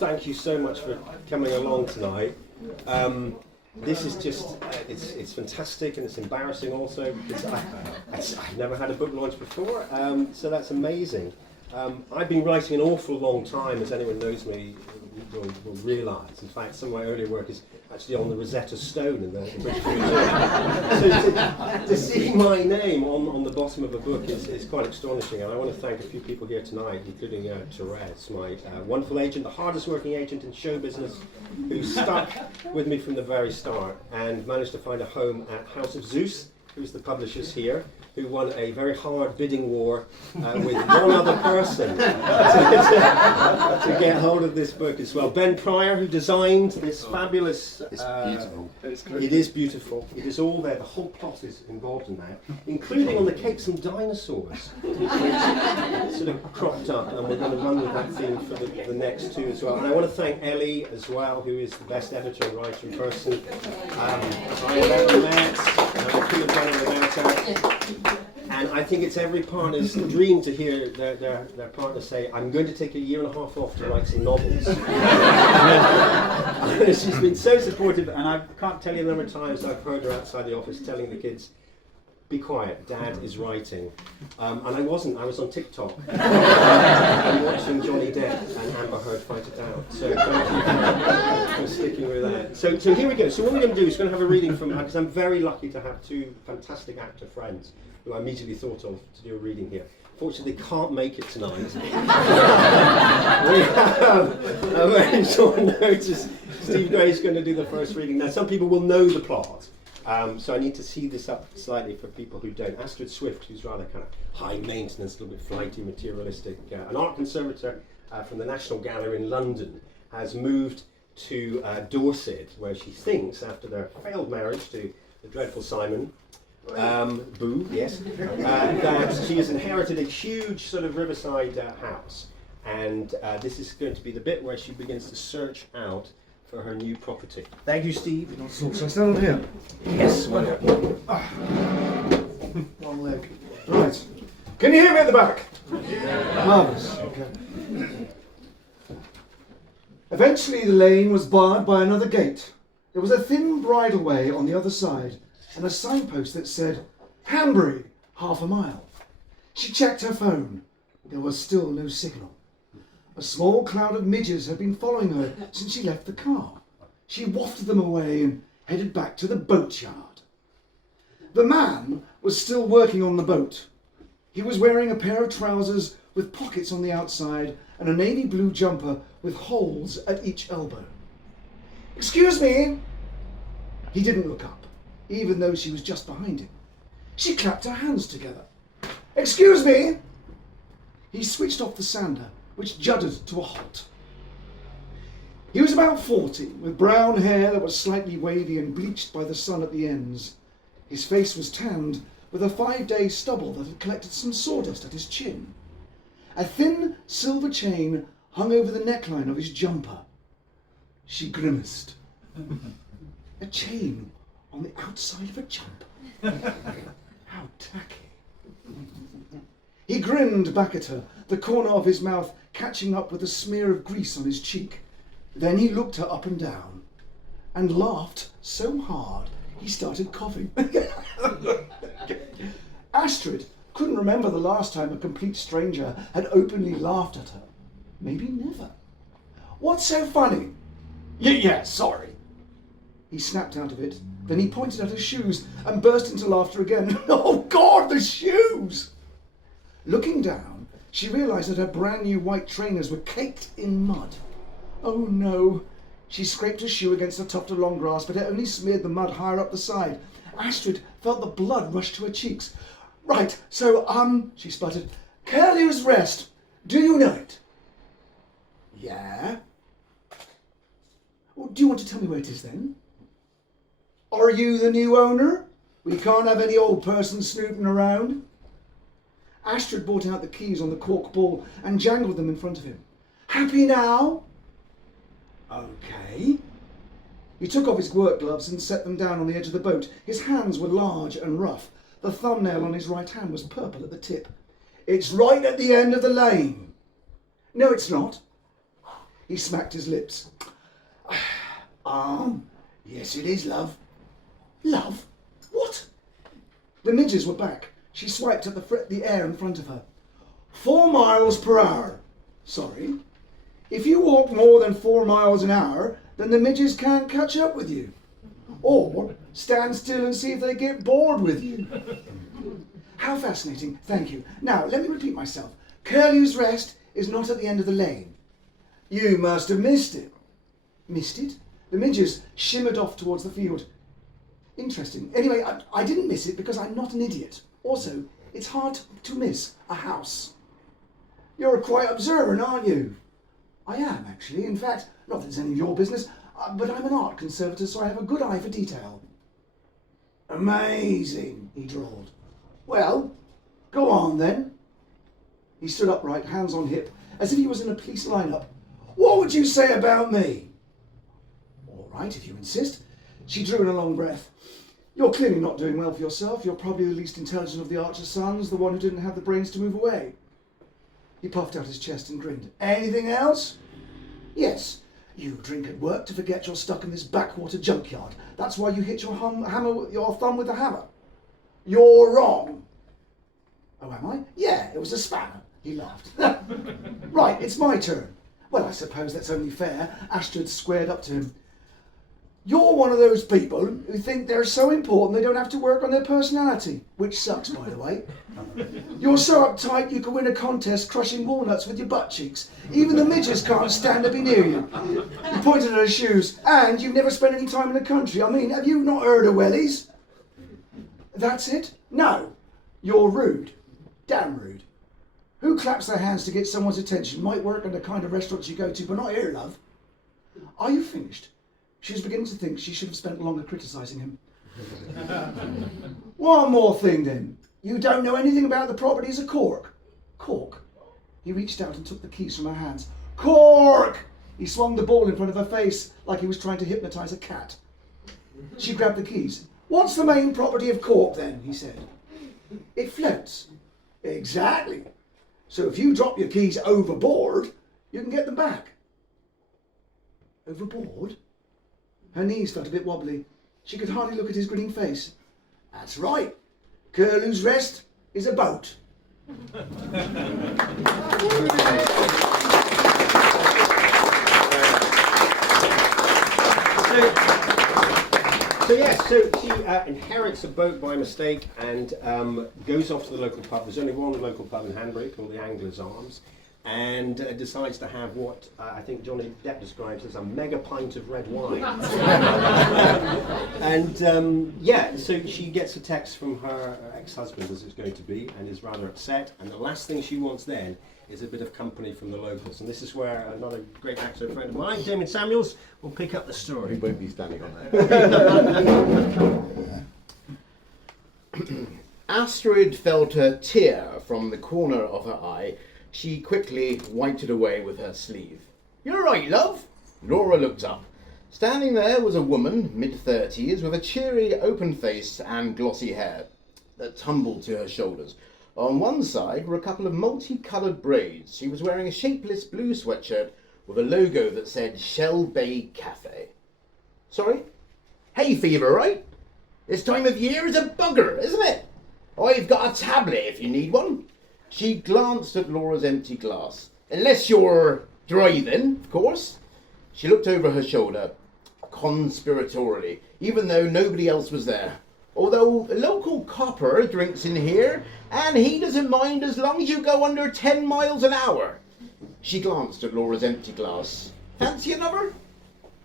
thank you so much for coming along tonight. This is just, it's fantastic, and it's embarrassing also, because I've never had a book launch before, so that's amazing. I've been writing an awful long time, as anyone knows me will realise. In fact, some of my earlier work is actually on the Rosetta Stone in the British Museum. So to see my name on the bottom of a book is quite astonishing, and I want to thank a few people here tonight, including Therese, my wonderful agent, the hardest working agent in show business, who stuck with me from the very start and managed to find a home at House of Zeus, who's the publishers here, who won a very hard bidding war with one other person to get hold of this book as well. Ben Pryor, who designed this fabulous... It's beautiful. It is beautiful. It is all there. The whole plot is involved in that, including on the cake some dinosaurs, which sort of cropped up, and we're going to run with that theme for the next two as well. And I want to thank Ellie as well, who is the best editor and writer in person. I never met, I couldn't have done it without her. And I think it's every partner's dream to hear their partner say, I'm going to take 1.5 years off to write some novels. She's been so supportive, and I can't tell you the number of times I've heard her outside the office telling the kids, be quiet, Dad is writing. And I wasn't, I was on TikTok. I'm watching Johnny Depp and Amber Heard fight it out. So thank you for sticking with that. So here we go. So what we're going to do is we're going to have a reading from, because I'm very lucky to have two fantastic actor friends who I immediately thought of to do a reading here. Fortunately, they can't make it tonight. We have a very short notice. Steve Gray is going to do the first reading. Now, some people will know the plot. So I need to see this up slightly for people who don't. Astrid Swift, who's rather kind of high maintenance, a little bit flighty, materialistic, an art conservator from the National Gallery in London, has moved to Dorset, where she thinks, after their failed marriage to the dreadful Simon, Boo, yes, that she has inherited a huge sort of riverside house. And this is going to be the bit where she begins to search out for her new property. Thank you, Steve. So I stand on here? Yes, well, One leg. Right. Can you hear me at the back? Yeah. Marvellous. Okay. Eventually the lane was barred by another gate. There was a thin bridleway on the other side and a signpost that said, Hanbury, half a mile. She checked her phone. There was still no signal. A small cloud of midges had been following her since she left the car. She wafted them away and headed back to the boatyard. The man was still working on the boat. He was wearing a pair of trousers with pockets on the outside and a navy blue jumper with holes at each elbow. Excuse me. He didn't look up, even though she was just behind him. She clapped her hands together. Excuse me. He switched off the sander, which juddered to a halt. He was about 40, with brown hair that was slightly wavy and bleached by the sun at the ends. His face was tanned with a 5-day stubble that had collected some sawdust at his chin. A thin silver chain hung over the neckline of his jumper. She grimaced. A chain on the outside of a jumper. How tacky. He grinned back at her, the corner of his mouth catching up with a smear of grease on his cheek. Then he looked her up and down and laughed so hard he started coughing. Astrid couldn't remember the last time a complete stranger had openly laughed at her. Maybe never. What's so funny? Yeah, sorry. He snapped out of it. Then he pointed at her shoes and burst into laughter again. Oh God, the shoes! Looking down, she realised that her brand new white trainers were caked in mud. Oh no. She scraped her shoe against a tuft of long grass, but it only smeared the mud higher up the side. Astrid felt the blood rush to her cheeks. Right, so, she sputtered, Curlew's Rest. Do you know it? Yeah. Well, do you want to tell me where it is then? Are you the new owner? We can't have any old person snooping around. Astrid brought out the keys on the cork ball and jangled them in front of him. Happy now? Okay. He took off his work gloves and set them down on the edge of the boat. His hands were large and rough. The thumbnail on his right hand was purple at the tip. It's right at the end of the lane. No, it's not. He smacked his lips. Yes it is, love. Love? What? The midges were back. She swiped at the air in front of her. 4 miles per hour. Sorry. If you walk more than 4 miles an hour, then the midges can't catch up with you. Or stand still and see if they get bored with you. How fascinating. Thank you. Now, let me repeat myself. Curlew's Rest is not at the end of the lane. You must have missed it. Missed it? The midges shimmered off towards the field. Interesting. Anyway, I didn't miss it because I'm not an idiot. Also, it's hard to miss a house. You're a quiet observer, aren't you? I am, actually. In fact, not that it's any of your business, but I'm an art conservator, so I have a good eye for detail. Amazing, he drawled. Well, go on then. He stood upright, hands on hip, as if he was in a police lineup. What would you say about me? All right, if you insist. She drew in a long breath. You're clearly not doing well for yourself. You're probably the least intelligent of the Archer's sons, the one who didn't have the brains to move away. He puffed out his chest and grinned. Anything else? Yes. You drink at work to forget you're stuck in this backwater junkyard. That's why you hit your thumb with the hammer. You're wrong. Oh, am I? Yeah, it was a spanner. He laughed. Right, it's my turn. Well, I suppose that's only fair. Astrid squared up to him. You're one of those people who think they're so important they don't have to work on their personality, which sucks, by the way. You're so uptight you can win a contest crushing walnuts with your butt cheeks. Even the midges can't stand to be near you. He pointed at her shoes. And you've never spent any time in the country. I mean, have you not heard of wellies? That's it? No. You're rude. Damn rude. Who claps their hands to get someone's attention? Might work in the kind of restaurants you go to, but not here, love. Are you finished? She was beginning to think she should have spent longer criticising him. One more thing then. You don't know anything about the properties of Cork. Cork? He reached out and took the keys from her hands. Cork! He swung the ball in front of her face like he was trying to hypnotise a cat. She grabbed the keys. What's the main property of Cork then? He said. It floats. Exactly. So if you drop your keys overboard, you can get them back. Overboard? Her knees felt a bit wobbly. She could hardly look at his grinning face. That's right. Curlew's Rest is a boat. So she inherits a boat by mistake and goes off to the local pub. There's only one local pub in Hanbury called the Angler's Arms, and decides to have what I think Johnny Depp describes as a mega pint of red wine. And so she gets a text from her ex-husband, as it's going to be, and is rather upset. And the last thing she wants then is a bit of company from the locals. And this is where another great actor friend of mine, Damon Samuels, will pick up the story. He won't be standing on there. Astrid felt a tear from the corner of her eye. She quickly wiped it away with her sleeve. "You're right, love." Laura looked up. Standing there was a woman, mid-30s, with a cheery, open face and glossy hair that tumbled to her shoulders. On one side were a couple of multicoloured braids. She was wearing a shapeless blue sweatshirt with a logo that said Shell Bay Cafe. "Sorry? Hay fever, right? This time of year is a bugger, isn't it? I've got a tablet if you need one." She glanced at Laura's empty glass. "Unless you're driving, of course." She looked over her shoulder, conspiratorially, even though nobody else was there. "Although a local copper drinks in here, and he doesn't mind as long as you go under 10 miles an hour." She glanced at Laura's empty glass. "Fancy another?"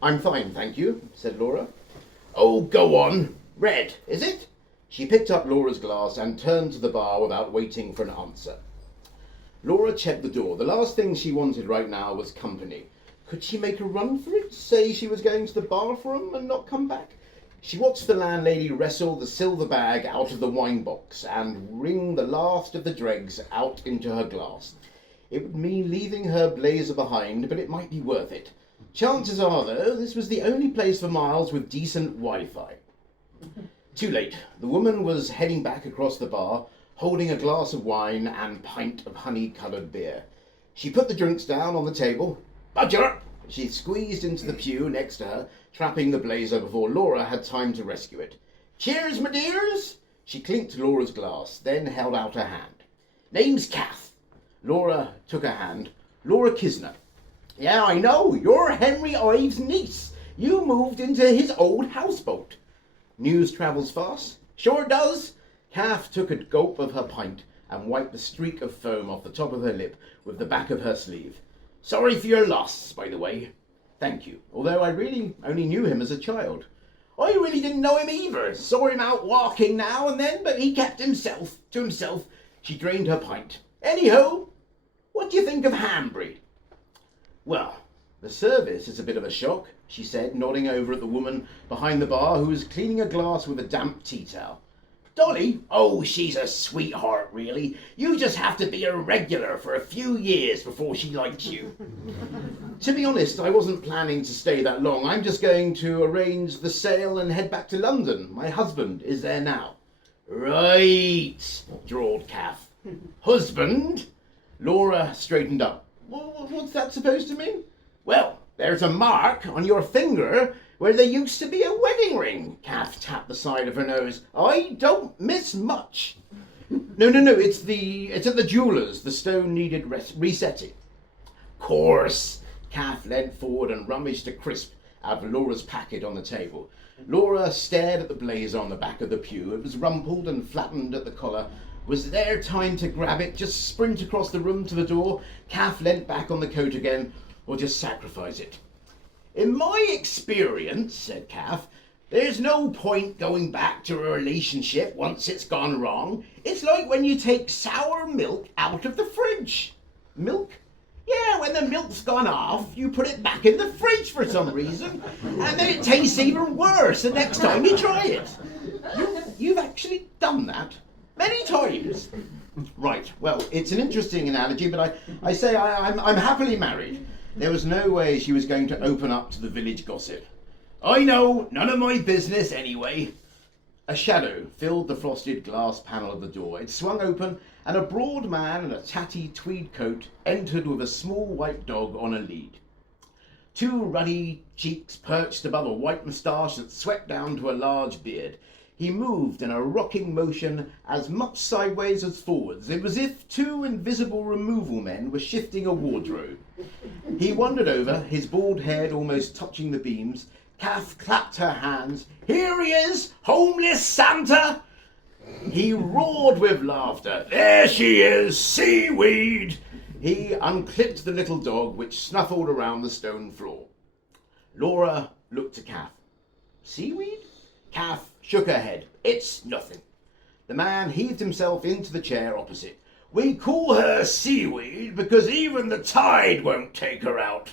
"I'm fine, thank you," said Laura. "Oh, go on. Red, is it?" She picked up Laura's glass and turned to the bar without waiting for an answer. Laura checked the door. The last thing she wanted right now was company. Could she make a run for it? Say she was going to the bar for him and not come back? She watched the landlady wrestle the silver bag out of the wine box and wring the last of the dregs out into her glass. It would mean leaving her blazer behind, but it might be worth it. Chances are, though, this was the only place for miles with decent Wi-Fi. Too late. The woman was heading back across the bar, holding a glass of wine and pint of honey-coloured beer. She put the drinks down on the table. "Budger!" She squeezed into the pew next to her, trapping the blazer before Laura had time to rescue it. Cheers, my dears! She clinked Laura's glass, then held out her hand. Name's Kath. Laura took her hand. Laura Kisner. Yeah, I know. You're Henry Ives' niece. You moved into his old houseboat. News travels fast. Sure does. Kath took a gulp of her pint and wiped a streak of foam off the top of her lip with the back of her sleeve. Sorry for your loss, by the way. Thank you. Although I really only knew him as a child. I really didn't know him either. Saw him out walking now and then, but he kept himself to himself. She drained her pint. Anyhow, what do you think of Hanbury? Well, the service is a bit of a shock, she said, nodding over at the woman behind the bar who was cleaning a glass with a damp tea towel. Dolly? Oh, she's a sweetheart, really. You just have to be a regular for a few years before she likes you. To be honest, I wasn't planning to stay that long. I'm just going to arrange the sale and head back to London. My husband is there now. Right, drawled Kath. Husband? Laura straightened up. What's that supposed to mean? Well, there's a mark on your finger where there used to be a wedding ring. Kath tapped the side of her nose. I don't miss much. No, it's at the jeweller's. The stone needed resetting. Course. Kath leant forward and rummaged a crisp out of Laura's packet on the table. Laura stared at the blazer on the back of the pew. It was rumpled and flattened at the collar. Was there time to grab it, just sprint across the room to the door? Kath leant back on the coat again, or just sacrifice it? In my experience, said Kath, there's no point going back to a relationship once it's gone wrong. It's like when you take sour milk out of the fridge. Milk? Yeah, when the milk's gone off, you put it back in the fridge for some reason, and then it tastes even worse the next time you try it. You've actually done that many times. Right, well, it's an interesting analogy, but I say I'm happily married. There was no way she was going to open up to the village gossip. I know, none of my business anyway. A shadow filled the frosted glass panel of the door. It swung open, and a broad man in a tatty tweed coat entered with a small white dog on a lead. Two ruddy cheeks perched above a white moustache that swept down to a large beard. He moved in a rocking motion as much sideways as forwards. It was as if two invisible removal men were shifting a wardrobe. He wandered over, his bald head almost touching the beams. Kath clapped her hands. Here he is, homeless Santa! He roared with laughter. There she is, seaweed! He unclipped the little dog, which snuffled around the stone floor. Laura looked to Kath. Seaweed? Kath shook her head. It's nothing. The man heaved himself into the chair opposite. We call her seaweed because even the tide won't take her out.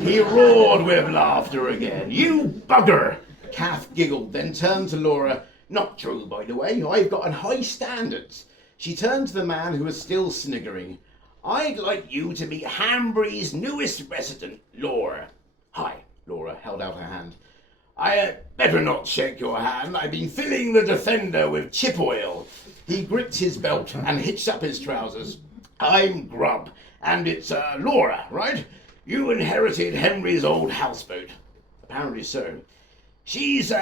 He roared with laughter again. You bugger! Kath giggled, then turned to Laura. Not true, by the way. I've got high standards. She turned to the man who was still sniggering. I'd like you to meet Hanbury's newest resident, Laura. Hi. Laura held out her hand. I better not shake your hand. I've been filling the Defender with chip oil. He gripped his belt and hitched up his trousers. I'm Grub, and it's Laura, right? You inherited Henry's old houseboat. Apparently so. She's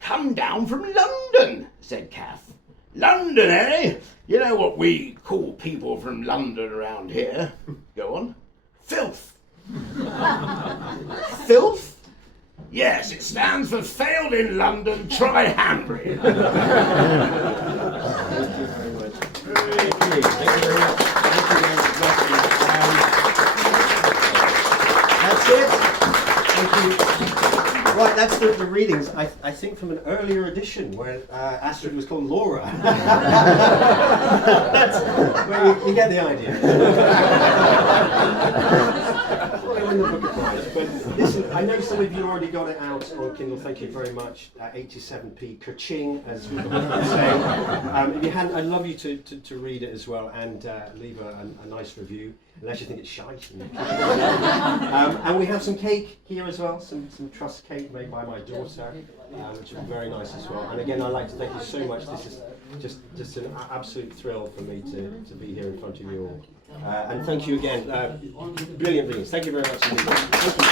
come down from London, said Kath. London, eh? You know what we call people from London around here. Go on. Filth. Filth? Yes, it stands for failed in London, try Hanbury. Thank you very much. Thank you. Thank you very much. Thank you very much. That's it. Thank you. Right, that's the readings, I think, from an earlier edition where Astrid was called Laura. That's, well, you get the idea. Well, I win the book of prize. But listen, I know some of you already got it out on Kindle. Thank you very much. 87p Kerching, as we would say. If you hadn't, I'd love you to read it as well and leave a nice review, unless you think it's shite. And we have some cake here as well, some trust cake made by my daughter, which is very nice as well. And again, I'd like to thank you so much. This is just an absolute thrill for me to be here in front of you all. And thank you again. Brilliant readings. Thank you very much indeed. Thank you.